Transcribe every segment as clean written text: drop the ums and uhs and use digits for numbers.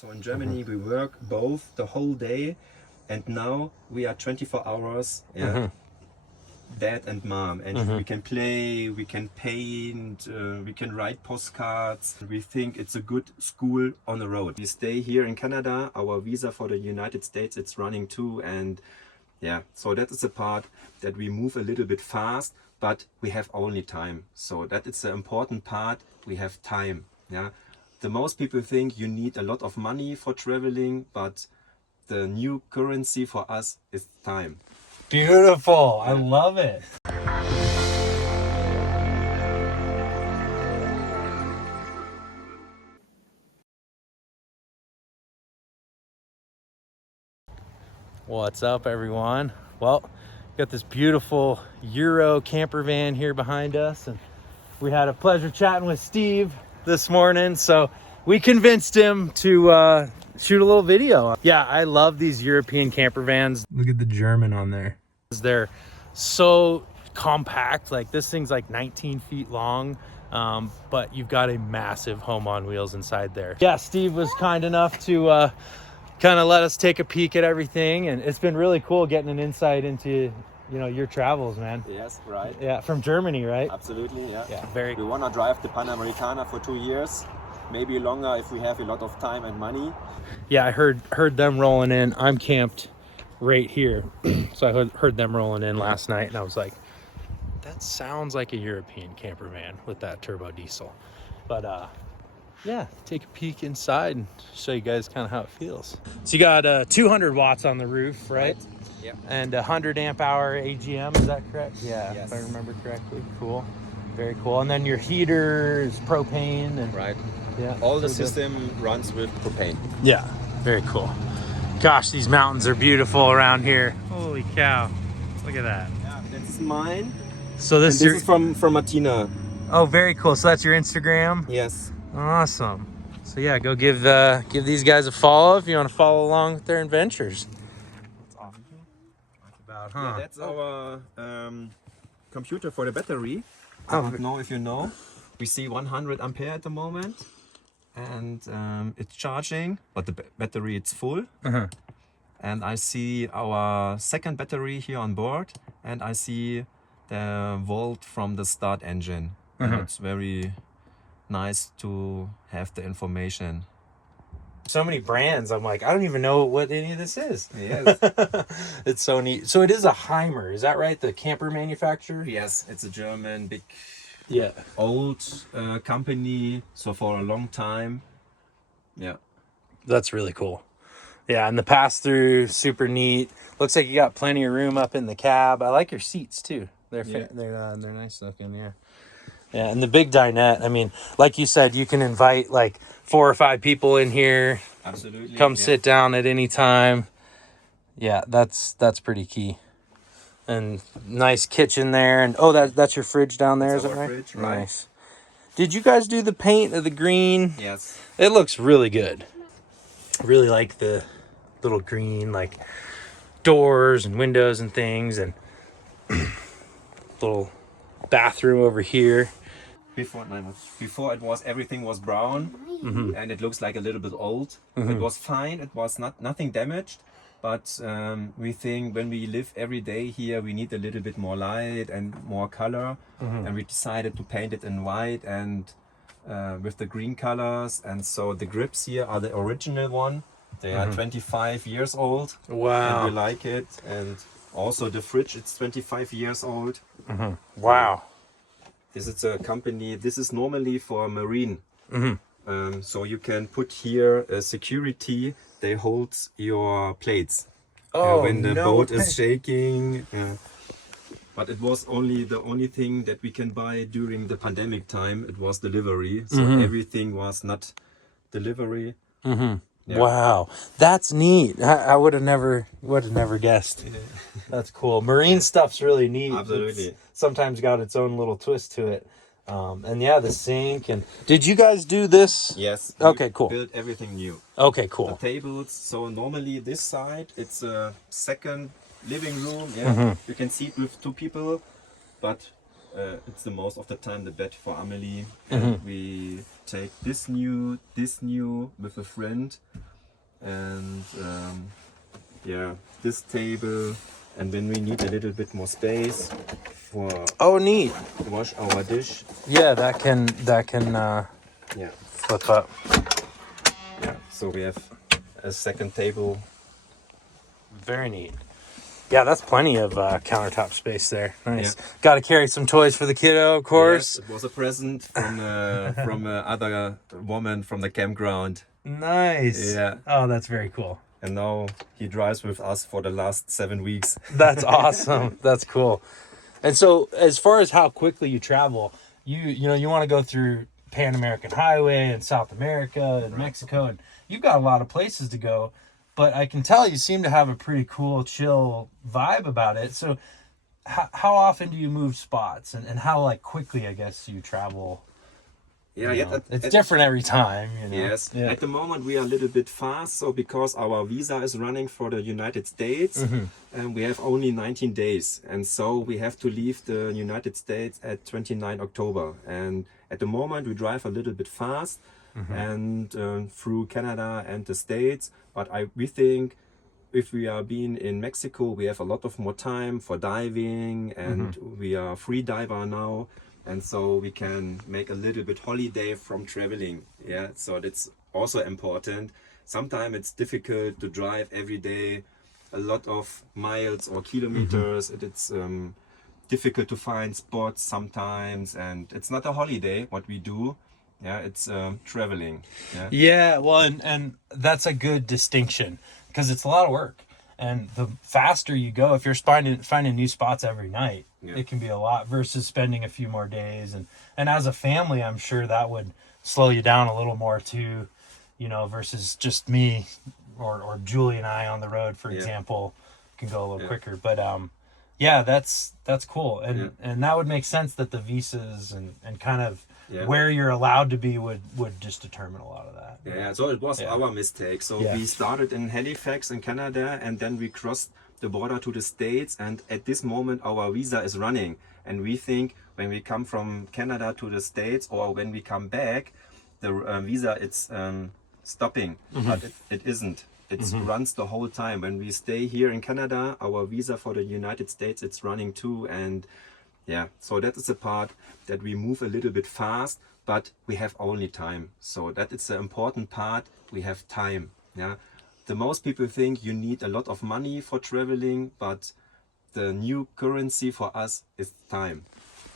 So in Germany we work both the whole day, and now we are 24 hours. Yeah. Dad and mom, and we can play, we can paint, we can write postcards. We think it's a good school on the road. We stay here in Canada. Our visa for the United States, it's running too, and yeah, so that is the part that we move a little bit fast, but we have only time. So that is the important part. We have time. Yeah, the most people think you need a lot of money for traveling, but the new currency for us is time. Beautiful. I love it. What's up, everyone? Well, got this beautiful Euro camper van here behind us, and we had a pleasure chatting with Steve this morning, so we convinced him to shoot a little video. Yeah, I love these European camper vans. Look at the German on there. They're so compact. Like, this thing's like 19 feet long, but you've got a massive home on wheels inside there. Yeah, Steve was kind enough to kind of let us take a peek at everything, and it's been really cool getting an insight into, you know, your travels, man. Yes, right. Yeah, from Germany, right? Absolutely, yeah. Yeah, very. We want to drive the Panamericana for 2 years, maybe longer if we have a lot of time and money. Yeah, I heard them rolling in. I'm camped right here, so I heard them rolling in last night, and I was like, that sounds like a European camper van with that turbo diesel. But yeah, take a peek inside and show you guys kind of how it feels. So you got 200 watts on the roof, right? Yeah. And 100 amp hour AGM, is that correct? Yeah, yes. If I remember correctly. Cool, very cool. And then your heater is propane, and Right. yeah, All the system runs with propane. yeah, very cool. Gosh, these mountains are beautiful around here. Holy cow, look at that. Yeah, that's mine. So this is from Martina. Oh, very cool. So that's your Instagram? Yes. Awesome. So yeah, go give these guys a follow if you want to follow along with their adventures. That's awesome. That's about, huh? Yeah, that's our computer for the battery. I don't know if you know. We see 100 ampere at the moment, and it's charging, but the battery it's full. And I see our second battery here on board, and I see the volt from the start engine. And it's very nice to have the information. So many brands. I'm like, I don't even know what any of this is. Yes. It's so neat. So it is a Heimer, is that right? The camper manufacturer? Yes, it's a German big, Yeah, old company. So for a long time. Yeah. that's really cool. Yeah, and the pass-through, super neat. Looks like you got plenty of room up in the cab. I like your seats too. They're nice looking. Yeah. Yeah, and the big dinette. I mean, like you said, you can invite like 4 or 5 people in here. Absolutely. Come sit down at any time. Yeah, that's pretty key. And nice kitchen there. And oh, that's your fridge down there, is it right? Fridge, right? Nice. Did you guys do the paint of the green? Yes. It looks really good. Really like the little green, like doors and windows and things, and little bathroom over here. Before it was, everything was brown, and it looks like a little bit old. It was fine. It was nothing damaged, but we think when we live every day here, we need a little bit more light and more color, and we decided to paint it in white and with the green colors. And so the grips here are the original one. They are 25 years old. Wow. And we like it. And also the fridge, it's 25 years old. Wow. This is a company, this is normally for marine. So you can put here a security, they hold your plates. When the boat is shaking. But it was the only thing that we can buy during the pandemic time. It was delivery. So everything was not delivery. Yeah. Wow, that's neat. I would have never guessed. That's cool. Marine stuff's really neat. Absolutely. It's sometimes got its own little twist to it. And yeah, the sink. And did you guys do this? Yes. Okay, cool. Built everything new. Okay, cool. The tables. So normally this side, it's a second living room. Yeah. You can sit with 2 people, but it's the most of the time the bed for Amelie. And we take this new with a friend. and yeah, this table. And when we need a little bit more space for Oh, neat. wash our dish, Yeah, that can yeah, flip up. yeah. So we have a second table. Very neat. Yeah, that's plenty of countertop space there. Nice. Yeah. Got to carry some toys for the kiddo, of course. Yes, it was a present from other woman from the campground. Nice. Yeah. Oh, that's very cool. And now he drives with us for the last 7 weeks. That's awesome. That's cool. And so, as far as how quickly you travel, you know you want to go through Pan American Highway and South America and Mexico, and you've got a lot of places to go. But I can tell you seem to have a pretty cool, chill vibe about it. So, how often do you move spots, and how like quickly, I guess, you travel? Yeah, You know? It's different every time. You know? Yes. Yeah. At the moment we are a little bit fast, so because our visa is running for the United States, and we have only 19 days, and so we have to leave the United States at 29 October. And at the moment we drive a little bit fast, and through Canada and the States. But we think if we are being in Mexico, we have a lot of more time for diving, and we are free diver now. And so we can make a little bit holiday from traveling. Yeah, so that's also important. Sometimes it's difficult to drive every day a lot of miles or kilometers. It's difficult to find spots sometimes, and it's not a holiday what we do. Yeah, it's traveling. Yeah. Yeah, well, and that's a good distinction because it's a lot of work. And the faster you go, if you're finding new spots every night, it can be a lot versus spending a few more days. And as a family, I'm sure that would slow you down a little more too, you know, versus just me or Julie and I on the road, for example, can go a little quicker. But yeah, that's cool. And that would make sense that the visas and kind of where you're allowed to be would just determine a lot of that. Yeah, so it was our mistake. So we started in Halifax in Canada, and then we crossed the border to the States, and at this moment our visa is running, and we think when we come from Canada to the States or when we come back, the visa it's stopping, but it isn't. It runs the whole time. When we stay here in Canada, our visa for the United States it's running too. And yeah, so that is the part that we move a little bit fast, but we have only time. So that is the important part. We have time. Yeah, the most people think you need a lot of money for traveling, but the new currency for us is time.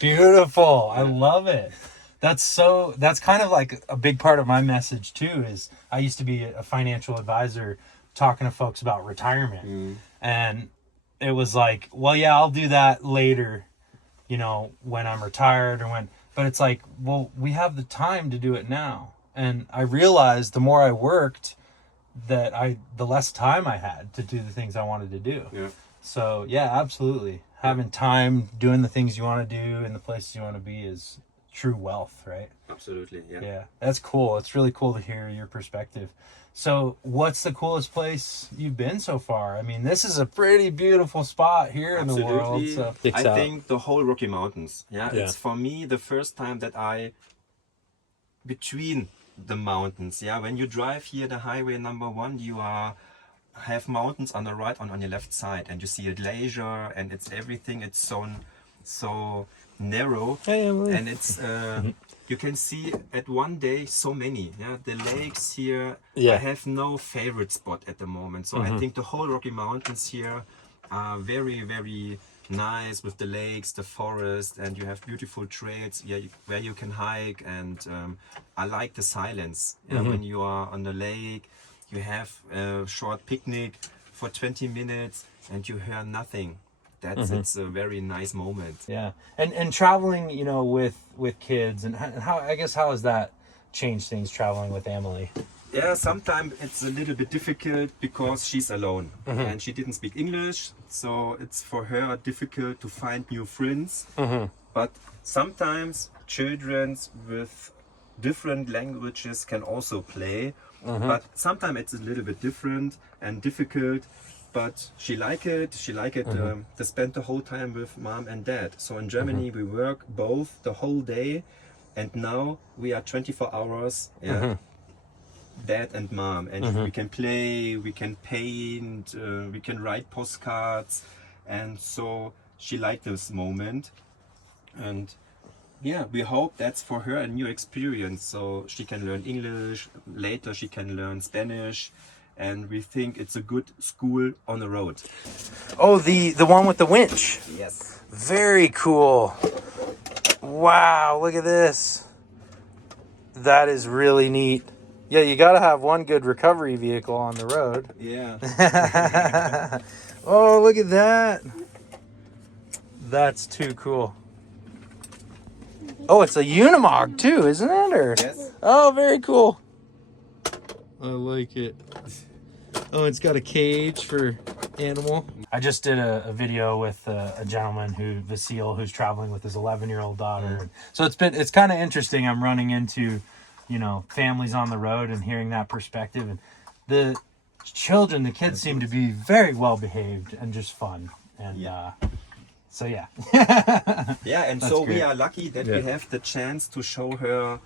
Beautiful. I love it. That's kind of like a big part of my message too, is I used to be a financial advisor talking to folks about retirement. And it was like, well, yeah, I'll do that later, you know, when I'm retired but it's like, well, we have the time to do it now. And I realized the more I worked the less time I had to do the things I wanted to do. Yeah. So yeah, absolutely. Having time, doing the things you want to do in the places you want to be is true wealth, right? Absolutely. Yeah. Yeah. That's cool. It's really cool to hear your perspective. So what's the coolest place you've been so far? I mean, this is a pretty beautiful spot here in the world. So I think the whole Rocky Mountains. Yeah. It's for me the first time that between the mountains. Yeah. When you drive here, the highway number 1, you have mountains on the right and on your left side, and you see a glacier, and it's everything. It's so narrow, and it's you can see at one day so many. Yeah, the lakes here. I have no favorite spot at the moment, so I think the whole Rocky Mountains here are very, very nice with the lakes, the forest, and you have beautiful trails where you can hike. And I like the silence. Yeah, when you are on the lake, you have a short picnic for 20 minutes and you hear nothing. It's a very nice moment. Yeah. And traveling, you know, with kids, and how has that changed things, traveling with Emily? Yeah, sometimes it's a little bit difficult because she's alone and she didn't speak English, so it's for her difficult to find new friends. But sometimes children with different languages can also play, but sometimes it's a little bit different and difficult. But she like it to spend the whole time with mom and dad. So in Germany we work both the whole day, and now we are 24 hours dad and mom, and we can play, we can paint, we can write postcards, and so she liked this moment. And yeah, we hope that's for her a new experience, so she can learn English, later she can learn Spanish, and we think it's a good school on the road. Oh, the one with the winch. Yes. Very cool. Wow, look at this. That is really neat. Yeah, you got to have one good recovery vehicle on the road. Yeah. Oh, look at that. That's too cool. Oh, it's a Unimog too, isn't it? Or... Yes. Oh, very cool. I like it. Oh, it's got a cage for animal. I just did a video with a gentleman Vasile, who's traveling with his 11-year-old daughter. So it's kind of interesting. I'm running into, families on the road and hearing that perspective. And the kids seem to be very well behaved and just fun. And so yeah. Yeah, and That's so great. we are lucky that we have the chance to show her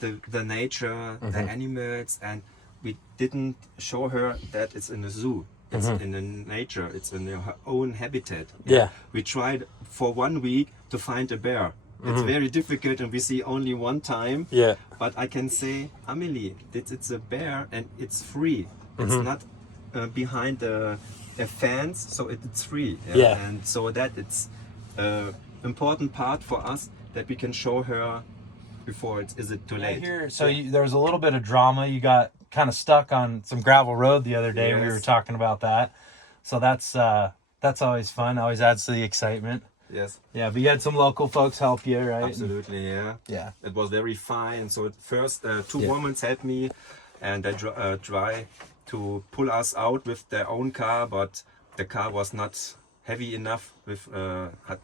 the nature, the animals, and we didn't show her that it's in a zoo. It's in the nature. It's in her own habitat. Yeah. We tried for 1 week to find a bear. It's very difficult, and we see only one time. Yeah. But I can say, Amelie, it's a bear, and it's free. It's not behind a fence, so it's free. Yeah. And so that it's important part for us that we can show her before is it too late. There's a little bit of drama. You got kind of stuck on some gravel road the other day. Yes. We were talking about that. So that's always fun. Always adds to the excitement. Yes. Yeah, but you had some local folks help you, right? Absolutely, yeah. Yeah. It was very fine. So at first, two women helped me, and they try to pull us out with their own car, but the car was not heavy enough, with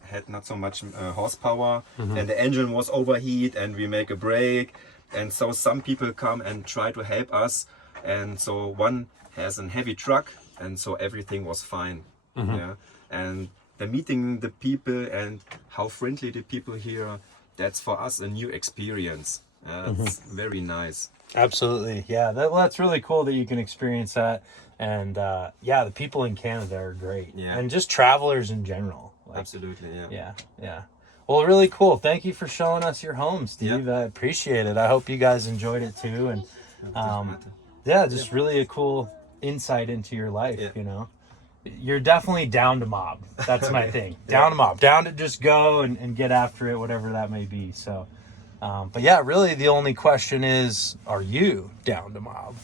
had not so much horsepower, and the engine was overheat, and we make a break, and so some people come and try to help us, and so one has a heavy truck, and so everything was fine. Yeah, and the meeting the people and how friendly the people here, that's for us a new experience. It's very nice. Absolutely. Yeah, that's really cool that you can experience that. And the people in Canada are great. Yeah. And just travelers in general. Absolutely, yeah. Yeah. Well, really cool. Thank you for showing us your home, Steve. I appreciate it. I hope you guys enjoyed it too. And just really a cool insight into your life, You're definitely down to mob. That's my thing. Down to mob. Down to just go and get after it, whatever that may be. So, but yeah, really the only question is, are you down to mob?